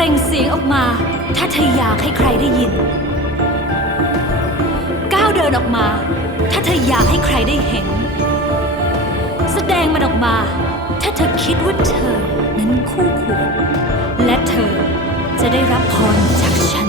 ล่งเสียงออกมา ถ้าเธออยากให้ใครได้ยิน ก้าวเดินออกมา ถ้าเธออยากให้ใครได้เห็น แสดงมันออกมา ถ้าเธอคิดว่าเธอนั้นคู่ควรและเธอจะได้รับพรจากฉัน